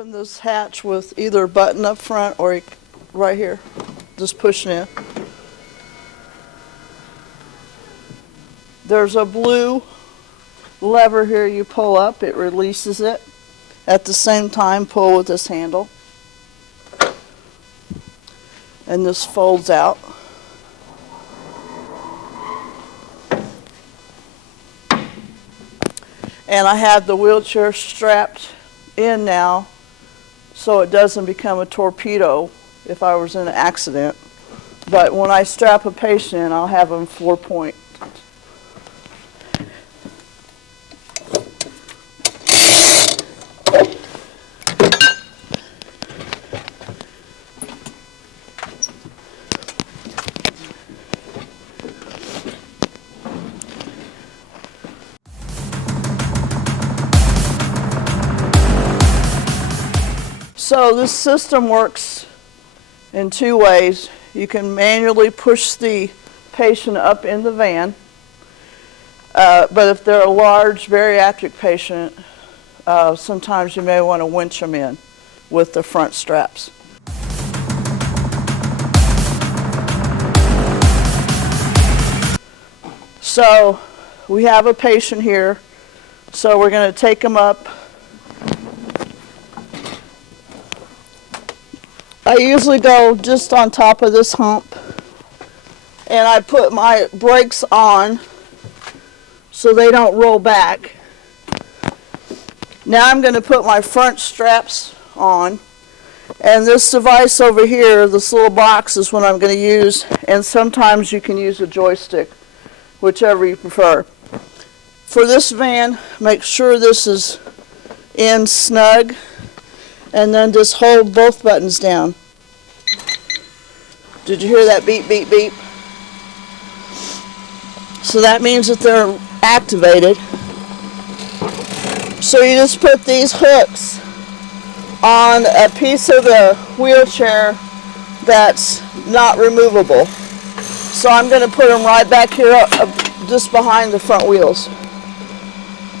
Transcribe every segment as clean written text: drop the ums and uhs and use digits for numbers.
open this hatch with either a button up front or right here, just pushing in. There's a blue lever here you pull up, it releases it. At the same time, pull with this handle. And this folds out. And I have the wheelchair strapped in now so it doesn't become a torpedo if I was in an accident. But when I strap a patient in, I'll have them 4-point. So this system works in two ways. You can manually push the patient up in the van, but if they're a large bariatric patient, sometimes you may want to winch them in with the front straps. So we have a patient here, so we're going to take them up. I usually go just on top of this hump, and I put my brakes on so they don't roll back. Now I'm going to put my front straps on, and this device over here, this little box, is what I'm going to use, and sometimes you can use a joystick, whichever you prefer. For this van, make sure this is in snug, and then just hold both buttons down. Did you hear that beep, beep, beep? So that means that they're activated. So you just put these hooks on a piece of the wheelchair that's not removable. So I'm going to put them right back here just behind the front wheels.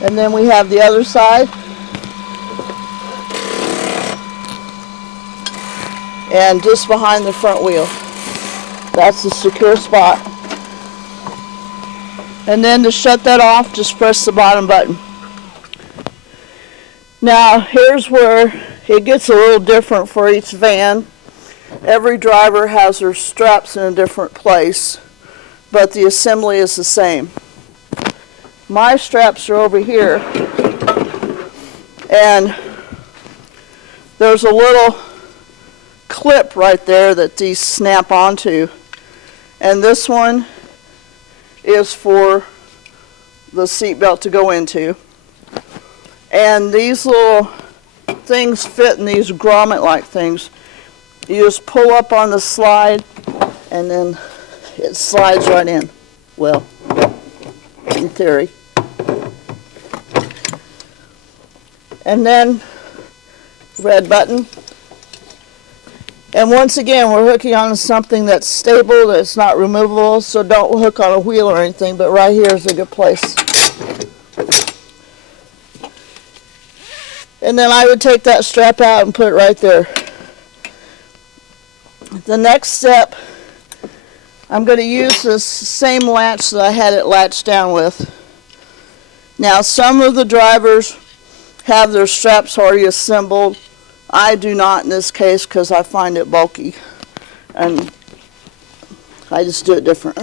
And then we have the other side. And just behind the front wheel. That's the secure spot. And then to shut that off, just press the bottom button. Now, here's where it gets a little different for each van. Every driver has their straps in a different place, but the assembly is the same. My straps are over here, and there's a little clip right there that these snap onto, and this one is for the seat belt to go into, and these little things fit in these grommet like things. You just pull up on the slide and then it slides right in. Well, in theory. And then red button. And once again, we're hooking on something that's stable, that's not removable, so don't hook on a wheel or anything, but right here is a good place. And then I would take that strap out and put it right there. The next step, I'm going to use this same latch that I had it latched down with. Now, some of the drivers have their straps already assembled. I do not in this case because I find it bulky, and I just do it different.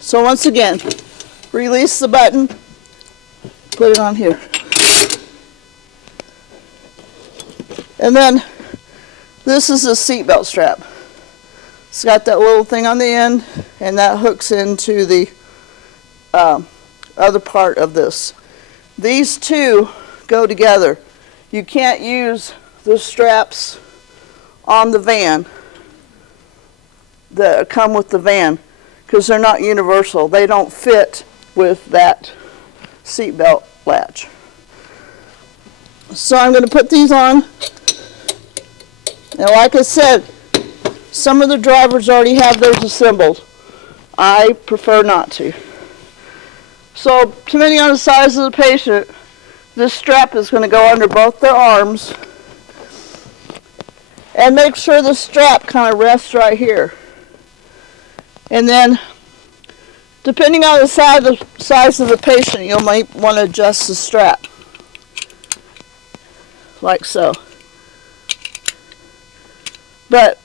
So once again, release the button, put it on here. And then this is a seatbelt strap. It's got that little thing on the end, and that hooks into the other part of this. These two go together. You can't use the straps on the van that come with the van because they're not universal. They don't fit with that seatbelt latch. So I'm going to put these on. Now, like I said, some of the drivers already have those assembled. I prefer not to. So, depending on the size of the patient, this strap is going to go under both their arms. And make sure the strap kind of rests right here. And then, depending on the size of the patient, you might want to adjust the strap. Like so. But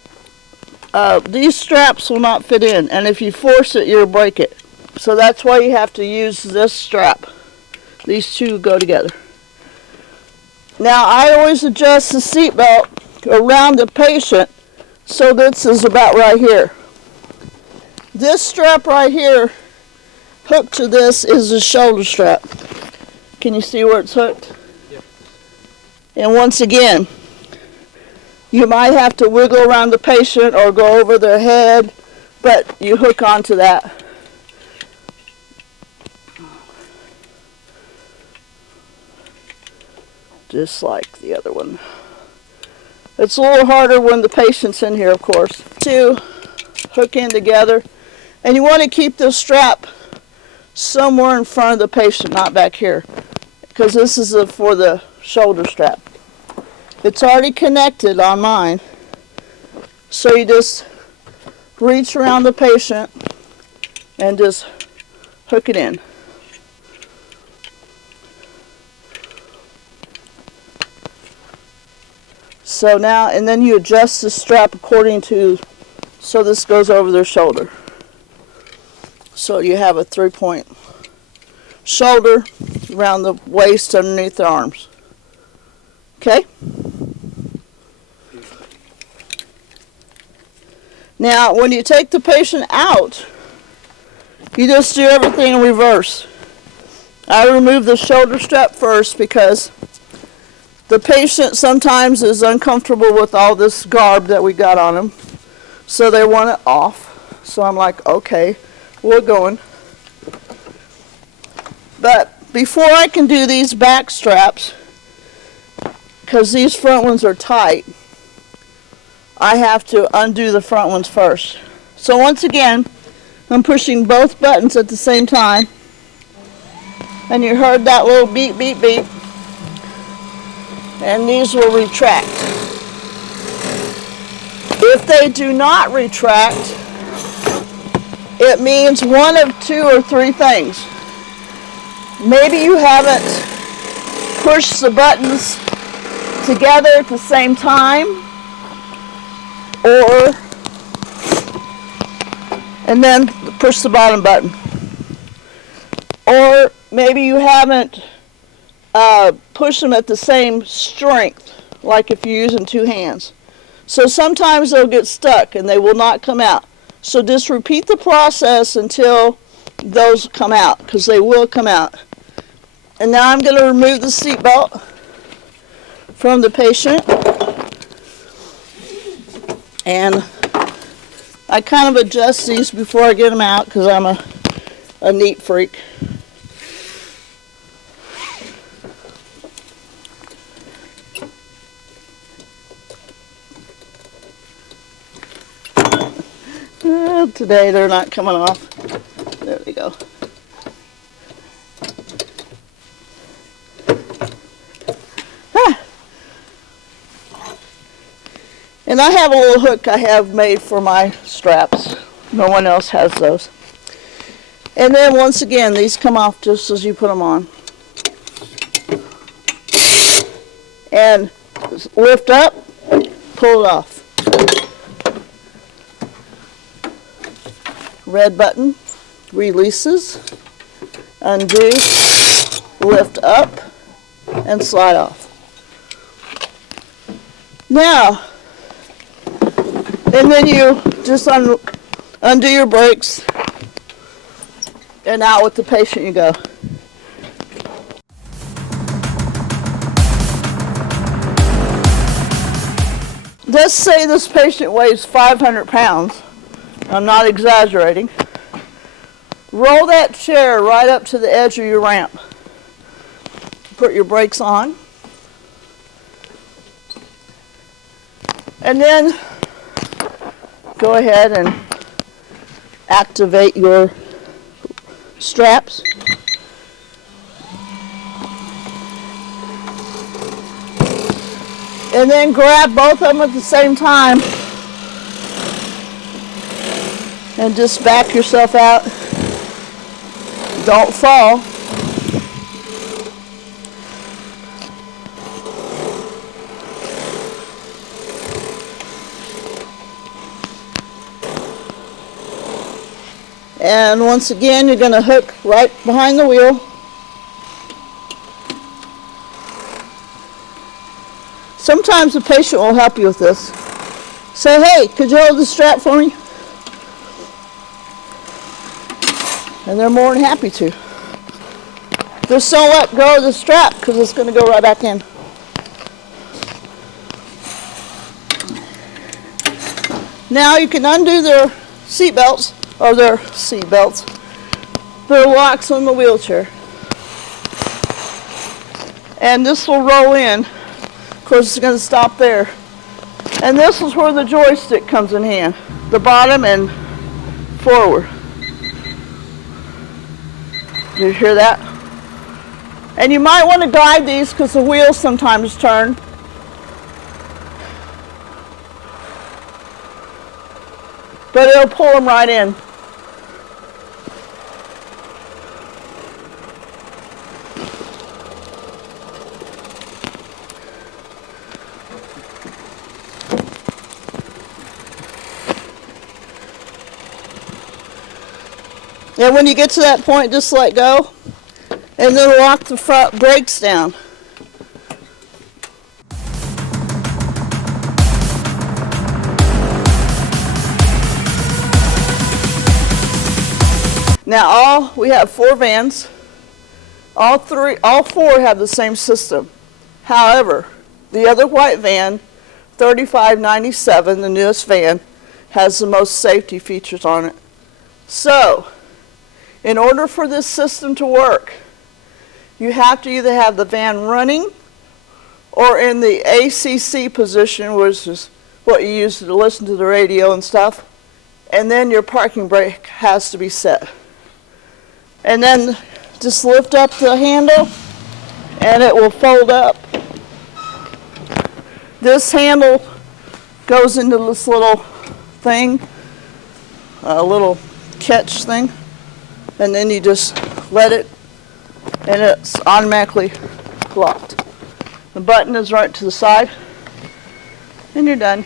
these straps will not fit in, and if you force it, you'll break it. So that's why you have to use this strap. These two go together. Now I always adjust the seatbelt around the patient, so this is about right here. This strap right here, hooked to this, is the shoulder strap. Can you see where it's hooked? Yep. And once again, you might have to wiggle around the patient or go over their head, but you hook onto that. Just like the other one. It's a little harder when the patient's in here, of course. Two hook in together, and you want to keep this strap somewhere in front of the patient, not back here, because this is for the shoulder strap. It's already connected on mine, so you just reach around the patient and just hook it in. So now, and then you adjust the strap according to, so this goes over their shoulder. So you have a 3-point shoulder around the waist underneath the arms. Okay? Now, when you take the patient out, you just do everything in reverse. I remove the shoulder strap first because the patient sometimes is uncomfortable with all this garb that we got on them, so they want it off. So I'm like, okay, we're going. But before I can do these back straps, because these front ones are tight, I have to undo the front ones first. So once again, I'm pushing both buttons at the same time, and you heard that little beep, beep, beep. And these will retract. If they do not retract, it means one of 2 or 3 things. Maybe you haven't pushed the buttons together at the same time, and then push the bottom button. Or maybe you haven't push them at the same strength, like if you're using 2 hands. So sometimes they'll get stuck and they will not come out. So just repeat the process until those come out, because they will come out. And now I'm going to remove the seatbelt from the patient. And I kind of adjust these before I get them out, because I'm a neat freak. Today they're not coming off. There we go. And I have a little hook I have made for my straps. No one else has those. And then once again, these come off just as you put them on. And lift up, pull it off. Red button releases, undo, lift up, and slide off. Now, and then you just undo your brakes, and out with the patient you go. Let's say this patient weighs 500 pounds. I'm not exaggerating. Roll that chair right up to the edge of your ramp. Put your brakes on. And then go ahead and activate your straps. And then grab both of them at the same time and just back yourself out. Don't fall. And once again, you're going to hook right behind the wheel. Sometimes the patient will help you with this. Say, hey, could you hold the strap for me? And they're more than happy to. Just don't let go of the strap because it's going to go right back in. Now you can undo their seat belts, or their locks on the wheelchair. And this will roll in. Of course, it's going to stop there. And this is where the joystick comes in hand. The bottom and forward. Did you hear that? And you might want to guide these because the wheels sometimes turn. But it'll pull them right in. And when you get to that point, just let go and then lock the front brakes down. Now we have 4 vans. All 4 have the same system. However, the other white van, 3597, the newest van, has the most safety features on it. So, in order for this system to work, you have to either have the van running or in the ACC position, which is what you use to listen to the radio and stuff, and then your parking brake has to be set. And then just lift up the handle and it will fold up. This handle goes into this little thing, a little catch thing, and then you just let it and it's automatically locked. The button is right to the side and you're done.